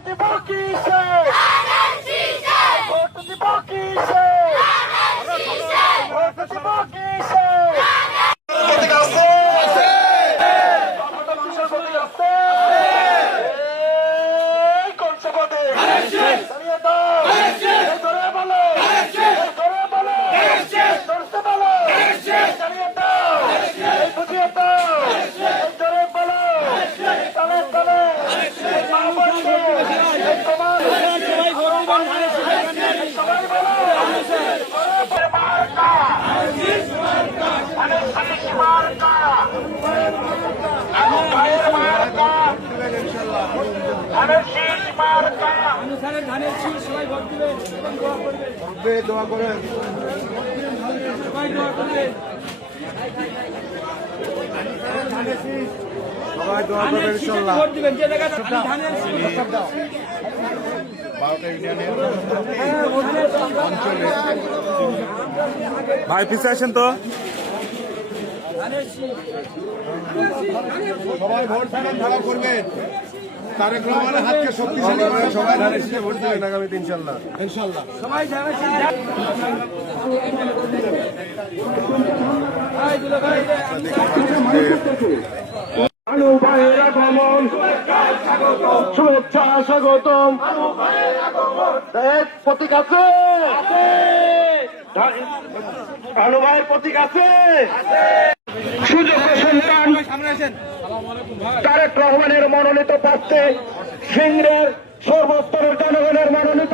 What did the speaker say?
দিব কিসে ভোট দিব কিসে ভোট দিব কিসে প্রতীক আছে মানুষের প্রতীক আছে কোন শপথে চালিয়ে দাও ধরে বলো ধরে বলো ধরতে বলো চালিয়ে দাও বুঝিয়ে দাও ধরে বলো তালে তালে মা বলছে তোমার সবাই বলো মার্কা মার্কা ভাইয়ের মার্কা ধানের শীষ মার্কা ধানের শীষ সবাই ভোট দিবেন এবং দোয়া করবেন দোয়া করেন সবাই দোয়া করবেন সবাই দোয়া করবেন ইনশাআল্লাহ ভোট দিবেন যে জায়গাটা ধানের শীষ 12টা ইউনিয়নের অঞ্চলে ভাই পিছিয়ে আসেন তো ধানের শীষ সবাই ভোট দিবেন ভালো করবেন তারেক রহমানের হাতকে শক্তিশালী করে সবাই ধানের শীষে ভোট দিবেন আগামীতে ইনশাআল্লাহ ইনশাআল্লাহ সবাই ধানের শীষ ভাই দুলা ভাই আনু ভাইয়ের আগমন শুভেচ্ছা স্বাগতম প্রতীক আছে আনু ভাইয়ের প্রতীক আছে সুযোগ্য সন্তান তারেক রহমানের মনোনীত প্রার্থী সিংড়ের সর্বস্তরের জনগণের মনোনীত